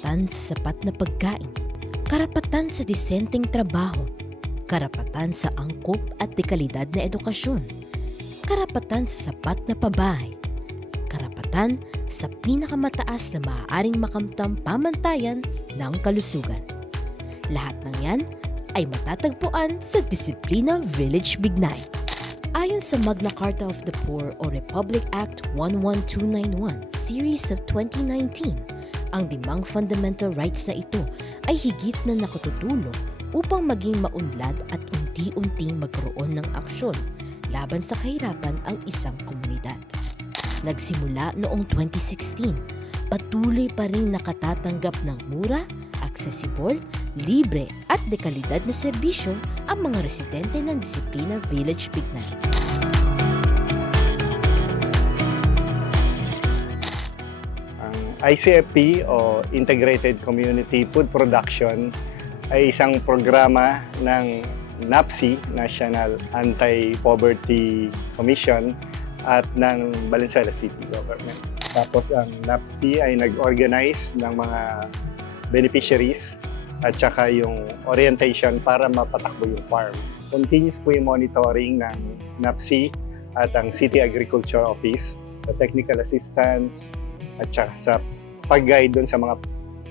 karapatan sa sapat na pagkain, karapatan sa disenteng trabaho, karapatan sa angkop at dekalidad na edukasyon, karapatan sa sapat na pabahay, karapatan sa pinakamataas na maaaring makamtang pamantayan ng kalusugan. Lahat ng yan ay matatagpuan sa Disiplina Village Bignay. Ayon sa Magna Carta of the Poor o Republic Act 11291, Series of 2019, ang 5 fundamental rights na ito ay higit na nakatutulong upang maging maunlad at unti-unting magkaroon ng aksyon laban sa kahirapan ang isang komunidad. Nagsimula noong 2016, patuloy pa rin nakatatanggap ng mura, accessible, libre at dekalidad na serbisyo ang mga residente ng Disiplina Village Bignay. Ang ICFP o Integrated Community Food Production ay isang programa ng NAPSI, National Anti-Poverty Commission, at ng Valenzuela City Government. Tapos ang NAPSI ay nag-organize ng mga beneficiaries at saka yung orientation para mapatakbo yung farm. Continuous po yung monitoring ng NAPSI at ang City Agriculture Office sa technical assistance at saka sa pag-guide doon sa mga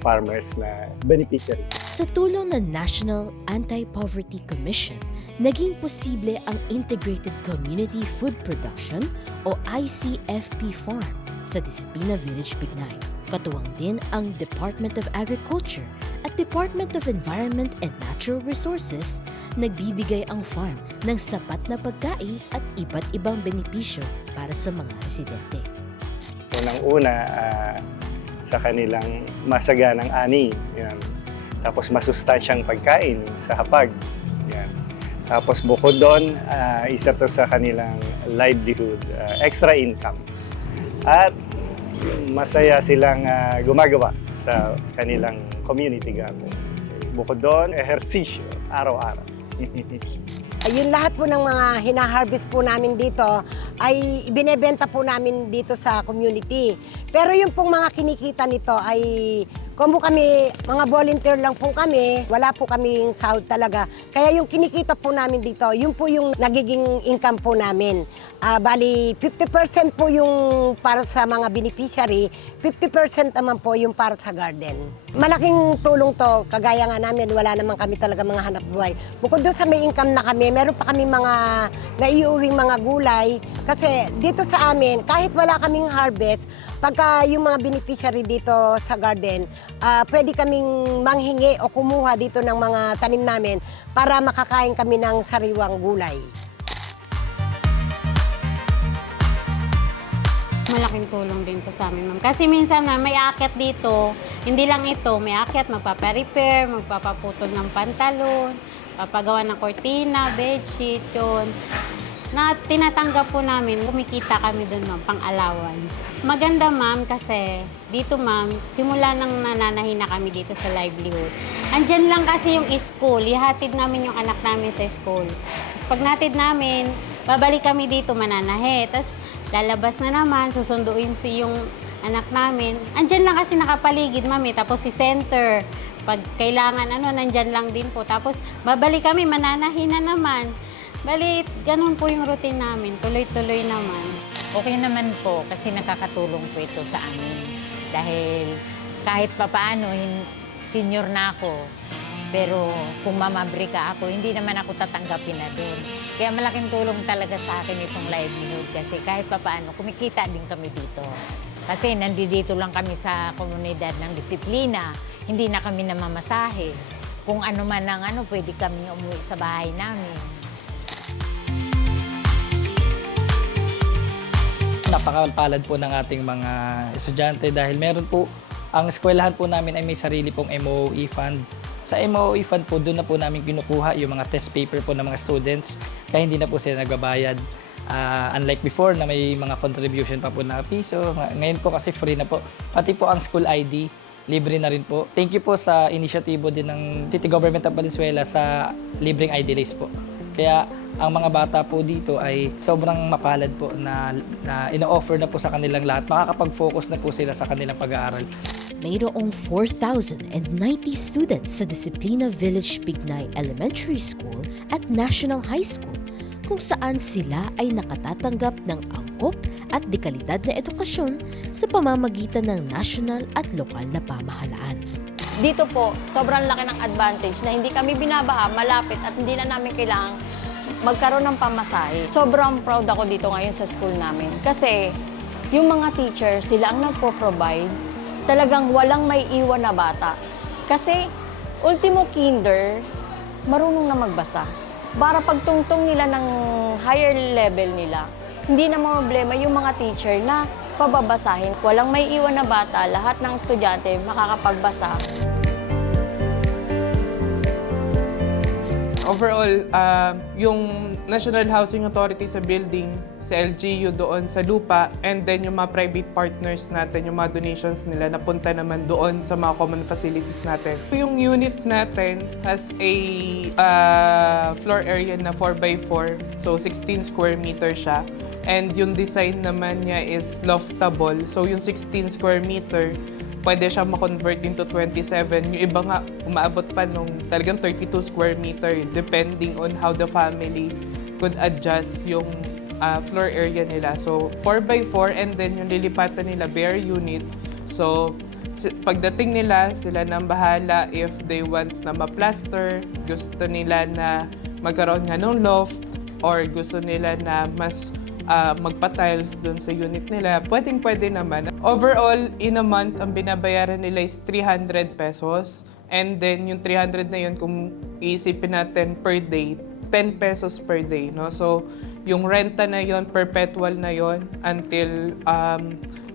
farmers na beneficiaries. Sa tulong ng National Anti-Poverty Commission, naging posible ang Integrated Community Food Production o ICFP Farm sa Disiplina Village Bignay. Katuwang din ang Department of Agriculture at Department of Environment and Natural Resources, nagbibigay ang farm ng sapat na pagkain at iba't ibang benepisyo para sa mga residente. Unang-una, sa kanilang masaganang ani. Yan. Tapos masustansyang pagkain sa hapag. Yan. Tapos bukod doon, isa to sa kanilang livelihood, extra income. At masaya silang gumagawa sa kanilang community garden. Bukod doon, ehersisyo, araw-araw. Yung lahat po ng mga hina-harvest po namin dito ay binebenta po namin dito sa community. Pero yung pong mga kinikita nito ay kung kami, mga volunteer lang po kami, wala po kaming sahod talaga. Kaya yung kinikita po namin dito, yun po yung nagiging income po namin. Bali, 50% po yung para sa mga beneficiary, 50% naman po yung para sa garden. Malaking tulong to, kagaya nga namin, wala naman kami talaga mga hanap buhay. Bukod doon sa may income na kami, meron pa kami mga naiuwing mga gulay. Kasi dito sa amin, kahit wala kaming harvest, pagka yung mga beneficiary dito sa garden, pwede kaming manghingi o kumuha dito ng mga tanim namin para makakain kami ng sariwang gulay. Malaking tulong din to sa amin, ma'am. Kasi minsan na may aakyat dito, hindi lang ito, may aakyat, magpapa-repair, magpapaputol ng pantalon, papagawa ng kortina, bedsheet, yun. Na tinatanggap po namin, kumikita kami doon, ma'am, pang-allowance. Maganda, ma'am, kasi dito, ma'am, simula nang nananahin na kami dito sa livelihood. Andyan lang kasi yung school, ihatid namin yung anak namin sa school. Tapos pag natid namin, babalik kami dito mananahe. Tapos lalabas na naman, susunduin yung anak namin. Andyan lang kasi nakapaligid, ma'am, tapos si center. Pag kailangan, nandyan lang din po. Tapos babalik kami, mananahin na naman. Bali, ganun po yung routine namin. Tuloy-tuloy naman. Okay naman po kasi nakakatulong po ito sa amin. Dahil kahit papaano, senior na ako. Pero kung mamabrika ako, hindi naman ako tatanggapin na doon. Kaya malaking tulong talaga sa akin itong livelihood kasi kahit papaano, kumikita din kami dito. Kasi nandito lang kami sa komunidad ng disiplina. Hindi na kami namamasahe. Kung ano man ang pwede kami umuwi sa bahay namin. Napakapalad po ng ating mga estudyante dahil meron po, ang eskwelahan po namin ay may sarili pong MOE fund. Sa MOE fund po, doon na po namin kinukuha yung mga test paper po ng mga students kaya hindi na po sila nagbabayad. Unlike before na may mga contribution pa po na piso, ngayon po kasi free na po. Pati po ang school ID, libre na rin po. Thank you po sa inisyatibo din ng City Government of Valenzuela sa libreng ID list po. Kaya ang mga bata po dito ay sobrang mapalad po na ino-offer na po sa kanilang lahat. Makakapag-focus na po sila sa kanilang pag-aaral. Mayroong 4,090 students sa Disiplina Village Pignay Elementary School at National High School kung saan sila ay nakatatanggap ng angkop at dekalidad na edukasyon sa pamamagitan ng national at lokal na pamahalaan. Dito po, sobrang laki ng advantage na hindi kami binabaha, malapit at hindi na namin kailangang magkaroon ng pamasahe. Sobrang proud ako dito ngayon sa school namin. Kasi yung mga teacher, sila ang nagpo-provide. Talagang walang may iwan na bata. Kasi ultimo kinder, marunong na magbasa. Para pagtungtong nila ng higher level nila, hindi na problema yung mga teacher na pababasahin. Walang may iwan na bata, lahat ng estudyante makakapagbasa. Overall, yung National Housing Authority sa building, sa LGU doon sa lupa, and then yung mga private partners natin, yung mga donations nila, napunta naman doon sa mga common facilities natin. Yung unit natin has a floor area na 4x4, so 16 square meter siya. And yung design naman niya is loftable, so yung 16 square meter, pwede siya ma-convert into 27. Yung iba nga, umaabot pa nung talagang 32 square meter depending on how the family could adjust yung floor area nila. So, 4x4 and then yung lilipatan nila bare unit. So, pagdating nila, sila nang bahala if they want na ma-plaster, gusto nila na magkaroon nga ng loft, or gusto nila na mas magpa-tiles doon sa unit nila, pwedeng-pwede naman. Overall, in a month, ang binabayaran nila is 300 pesos. And then, yung 300 na yun, kung iisipin natin per day, 10 pesos per day. No? So, yung renta na yun, perpetual na yun, until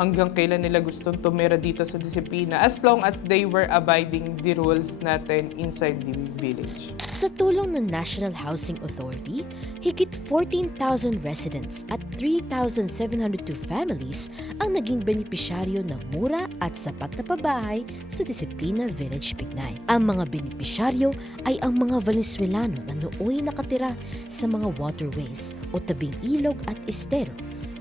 hanggang kailan nila gustong tumira dito sa disiplina, as long as they were abiding the rules natin inside the village. Sa tulong ng National Housing Authority, higit 14,000 residents at 3,702 families ang naging benepisyaryo ng mura at sapat na pabahay sa Disiplina Village Pignay. Ang mga benepisyaryo ay ang mga Valenzuelano na nooy nakatira sa mga waterways o tabing ilog at estero,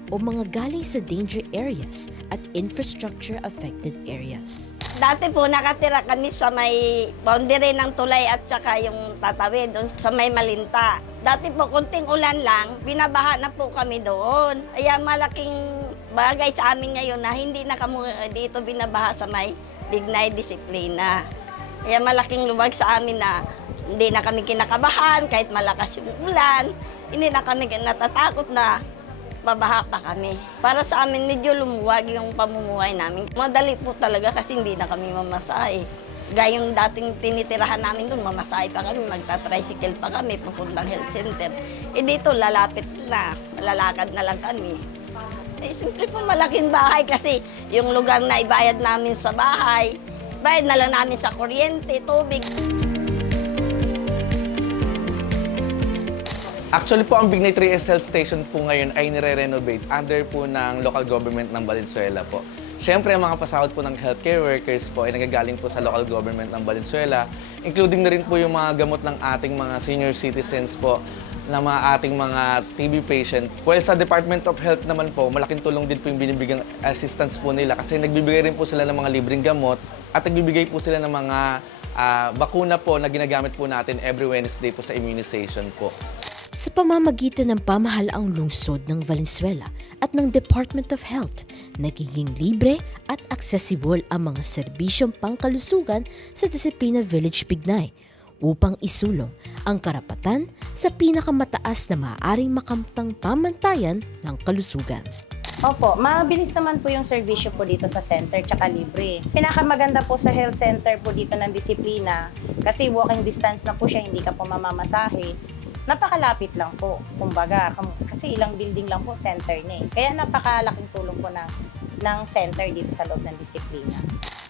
o mga galing sa danger areas at infrastructure-affected areas. Dati po nakatira kami sa may boundary ng tulay at saka yung tatawid doon sa may Malinta. Dati po kunting ulan lang, binabaha na po kami doon. Kaya malaking bagay sa amin ngayon na hindi na kami dito binabaha sa may Pignay Disiplina. Kaya malaking luwag sa amin na hindi na kami kinakabahan kahit malakas yung ulan. Hindi na kami natatakot na babaha pa kami. Para sa amin, medyo lumuwag yung pamumuhay namin. Madali po talaga kasi hindi na kami mamasahe. Gaya yung dating tinitirahan namin doon, mamasahe pa kami, magta-tricycle pa kami, papuntang health center. Eh dito, lalapit na, lalakad na lang kami. Eh siyempre po malaking bahay kasi yung lugar na ibayad namin sa bahay, bayad na lang namin sa kuryente, tubig. Actually po, ang Pignay 3S Health Station po ngayon ay nire-renovate under po ng local government ng Valenzuela po. Siyempre, ang mga pasahod po ng healthcare workers po ay nagagaling po sa local government ng Valenzuela, including na rin po yung mga gamot ng ating mga senior citizens po, ng mga ating mga TB patient. Well, sa Department of Health naman po, malaking tulong din po yung binibigang assistance po nila kasi nagbibigay rin po sila ng mga libreng gamot at nagbibigay po sila ng mga bakuna po na ginagamit po natin every Wednesday po sa immunization po. Sa pamamagitan ng pamahalaang lungsod ng Valenzuela at ng Department of Health, nagiging libre at accessible ang mga serbisyong pangkalusugan sa Disiplina Village Pignay upang isulong ang karapatan sa pinakamataas na maaaring makamtang pamantayan ng kalusugan. Opo, mabilis naman po yung serbisyo po dito sa center, tsaka libre. Pinakamaganda po sa health center po dito ng Disiplina kasi walking distance na po siya, hindi ka po mamamasahe. Napakalapit lang po, kumbaga, kasi ilang building lang po center niya. Kaya napakalaking tulong po ng center dito sa loob ng Disiplina.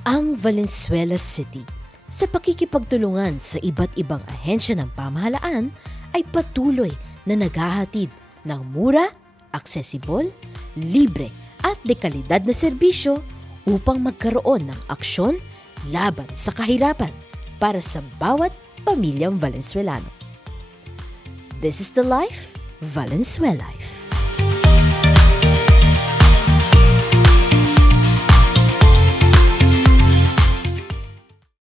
Ang Valenzuela City, sa pakikipagtulungan sa iba't ibang ahensya ng pamahalaan, ay patuloy na naghahatid ng mura, accessible, libre at dekalidad na serbisyo upang magkaroon ng aksyon laban sa kahirapan para sa bawat pamilyang Valenzuelano. This is the life, Valenzuela Life.